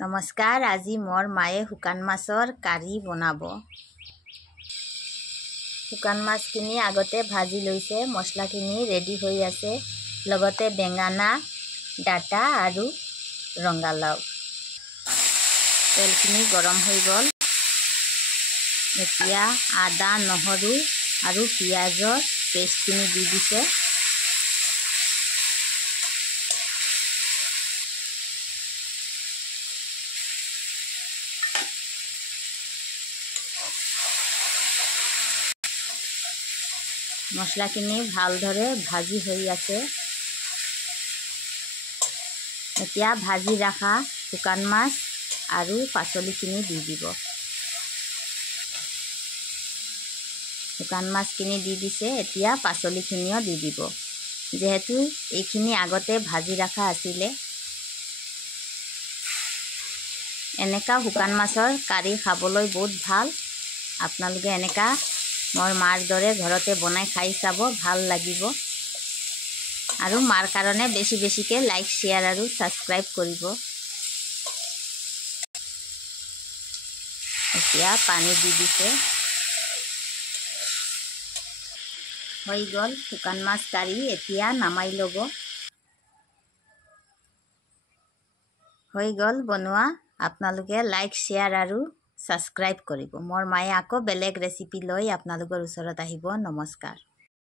নমস্কাৰ, আজি মোৰ মায়ে শুকান মাছৰ কাৰি বনাব। শুকান মাছখিনি আগতে ভাজি লৈছে, মছলাখিনি ৰেডি হৈ আছে, লগতে বেঙেনা, ডাটা আৰু ৰঙালাও। তেলখিনি গৰম হৈ গ'ল। এতিয়া আদা, নহৰু আৰু পিঁয়াজৰ পেষ্টখিনি দি দিছে। মছলাখিনি ভালদৰে ভাজি হৈ আছে। এতিয়া ভাজি ৰখা শুকান মাছ আৰু পাচলিখিনি দি দিব। শুকান মাছখিনি দি দিছে, এতিয়া পাচলিখিনিও দি দিব। যিহেতু এইখিনি আগতে ভাজি ৰখা আছিলে। এনেকা শুকান মাছৰ কাৰি খাবলৈ বহুত ভাল। আপোনালোকে এনেকা মোৰ মাৰ দৰে ঘৰতে বনাই খাই চাব, ভাল লাগিব। আৰু মাৰ কাৰণে বেছিকৈ লাইক, শ্বেয়াৰ আৰু ছাবস্ক্ৰাইব কৰিব। এতিয়া পানী দি দিছে। হৈ গ'ল শুকান মাছ কাৰি, এতিয়া নামাই ল'ব। হৈ গ'ল বনোৱা। আপোনালোকে লাইক, শ্বেয়াৰ আৰু ছাবস্ক্ৰাইব কৰিব। মোৰ মায়ে আকৌ বেলেগ ৰেচিপি লৈ আপোনালোকৰ ওচৰত আহিব। নমস্কাৰ।